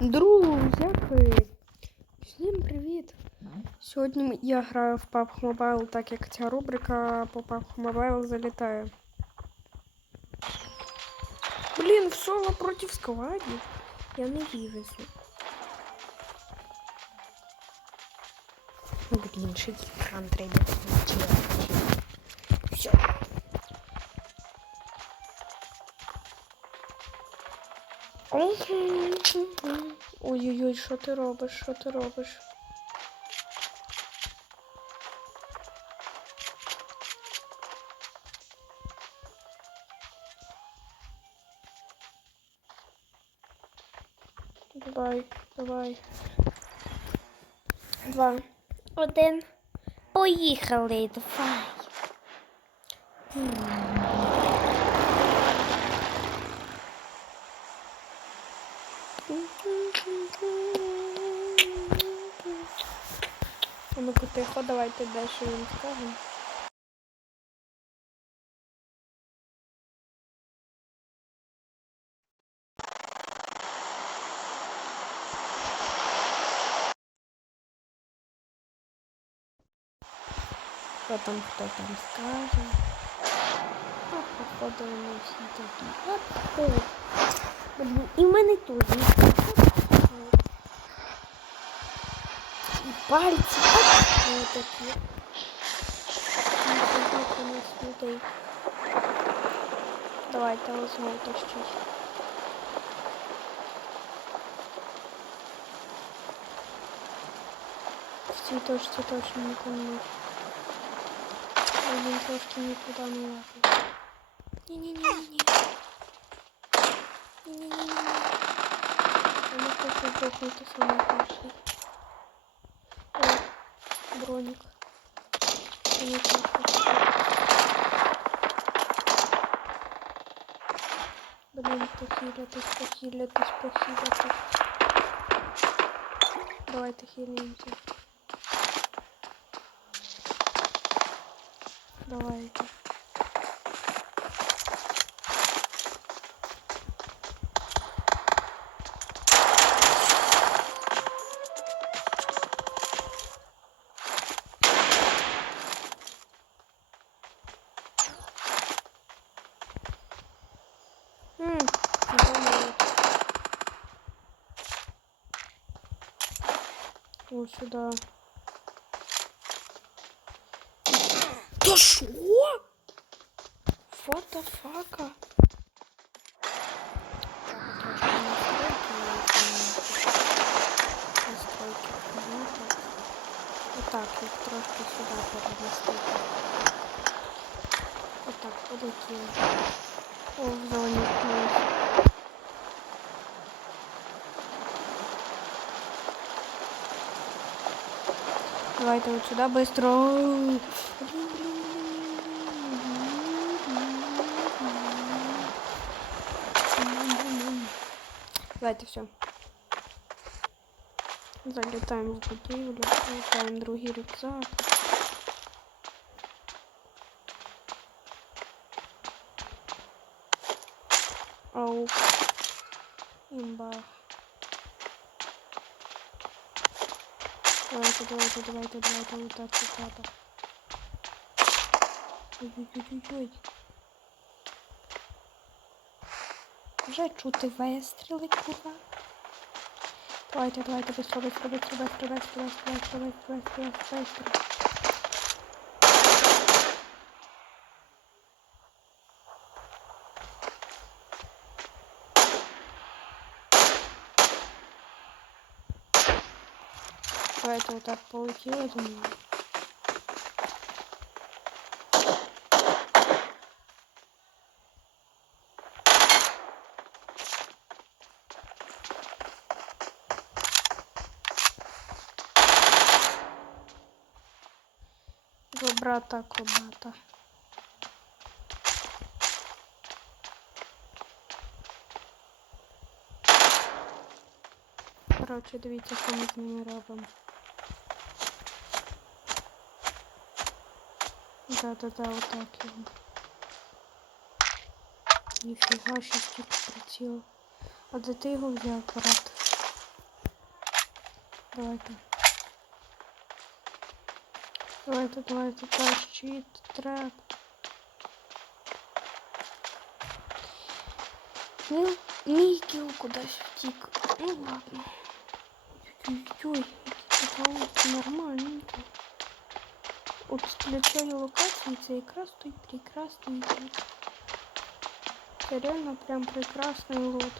Друзяки! Всім привіт! Сьогодні я граю в PUBG Mobile, так як ця рубрика по PUBG Mobile залітає. Блін, в соло проти складів. Я не вірю. Блін, ще екран треба включити. Все. Ой-ой-ой, що ти робиш? Що ти робиш? Давай, давай. Два. Один. Поїхали, давай. ну-ка тихо, давайте дальше їм скажемо. Що там хто там скаже? А, походу вони всі такі. От, о. Блін, і в мене теж. пальцы. Вот такие. Давай, это возьму утащить. Цветоч, цветоч, не помню. Один трошки никуда не лапает. Ну Не-не-не-не-не. Не-не-не-не-не. А Они просто сдохнут и со мной пошли броник. Блин, похилитесь, давай. похилитесь. Давайте хилимся. Давайте. Вот сюда. Да шо? What the fuck? Вот так, их трошки сюда переместить. Вот так, вот такие. О, в зоне плюс. Давайте вот сюда быстро. Давайте все. Залетаем в будівлю, залетаем другий рюкзак. Ау. Имба. Давайте, давайте, давайте, давайте, вот так, вот так. Ой-ой-ой-ой. Вже чути вистріли, кура. Давайте, давайте, быстро, быстро, быстро, быстро, быстро, быстро, быстро, быстро, быстро, быстро. поэтому так получилось у меня. брата куда-то. Короче, дивіться, що ми з. да-да-да, вот так его. Нифига, сейчас тут прилетело. А да ты его взял, аппарат? Давай-ка. Давай-то, давай-то, тащи, трап. Ну, Микил ну, куда-то. Ну ладно. Ой, ой, ой, нормально. От для цієї локації це якраз той прекрасний лут. Це реально прям прекрасний лут.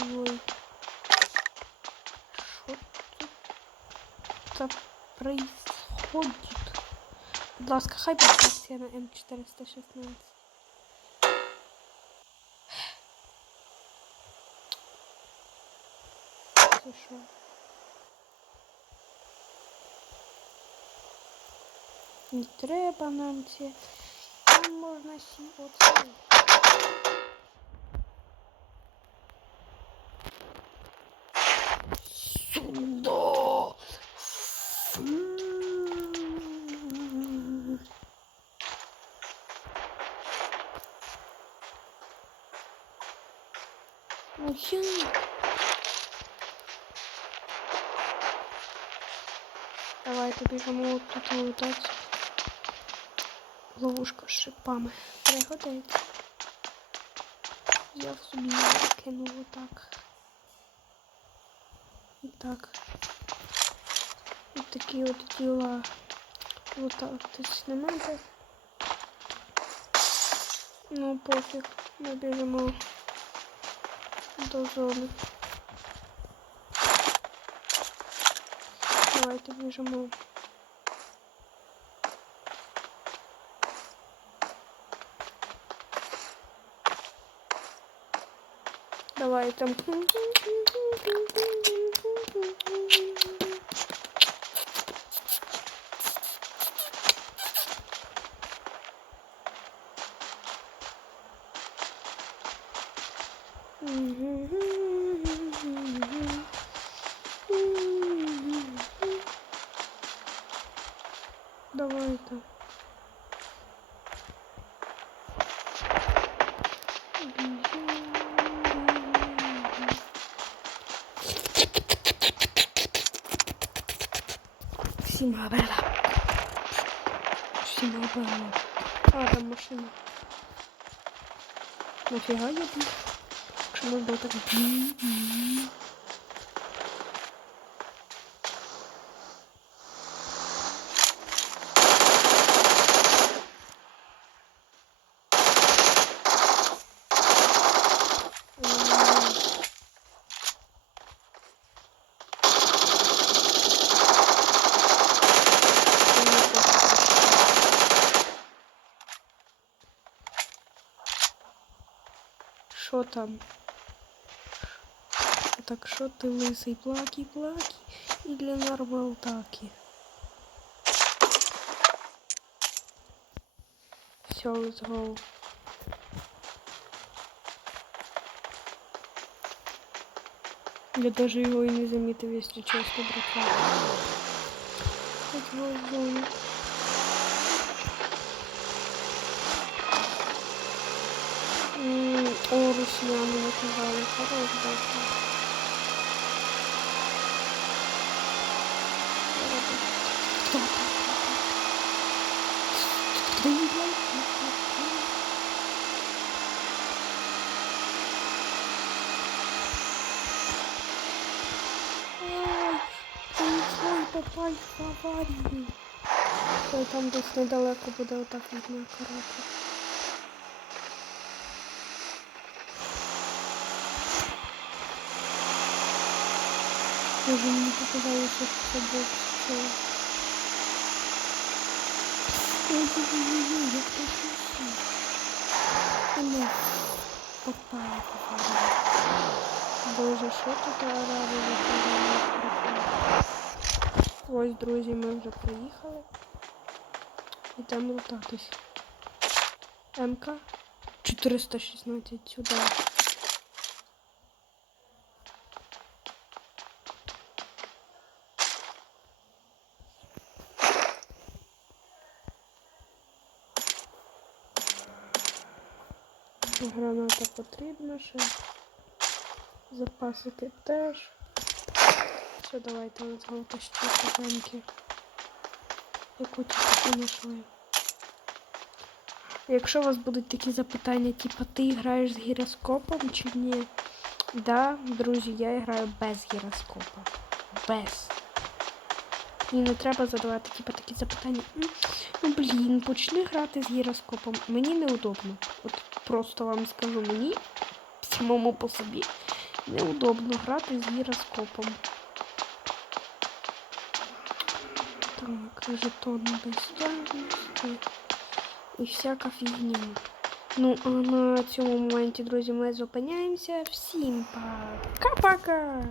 Ой. Що тут та происходит? Будь ласка, хай підписується на М416. Це що? Не треба нам ці. Нам можна сі оце. Сюда. Ой. Давайте біжимо от тут лутати. Ловушка з шипами. Пригодиться. Я в собі її кинув отак. І так. І такі от діла лутатись не мене. Ну пофіг. Ми біжимо до зони. Давайте біжимо. Давай там. Давай-то. Всім габела. Всім габела. А, там машина. Нафіга я б? Якщо можна так. там? Так що ти лисий плакі плакі і для нормал таки. Все, let's go. Я даже его и не заметил, если честно, братва. Хоть его О, росіяни наказали. Хорош, я не знаю, попасть в аварію. Ой, там десь недалеко буде отак видно, коротше. Боже, мені показалося, що це був що. Ой-ой-ой, це смішно. Не попала, попала. Боже, що тут араби виходили? Ось, друзі, ми вже приїхали. Йдемо лутатись. МК 416 сюди. Граната потрібна ще. Запасики теж. Все, давайте let's go тащити. Яку тільки знайшли. Якщо у вас будуть такі запитання, типу ти граєш з гіроскопом чи ні? Да, друзі, я граю без гіроскопа. Без. І не треба задавати типу, такі запитання. Ну блін, почни грати з гіроскопом. Мені неудобно. От просто вам скажу, мені самому по собі неудобно грати з гіроскопом. Так, жетон бездягності і всяка фігня. Ну, а на цьому моменті, друзі, ми зупиняємося. Всім пока-пока!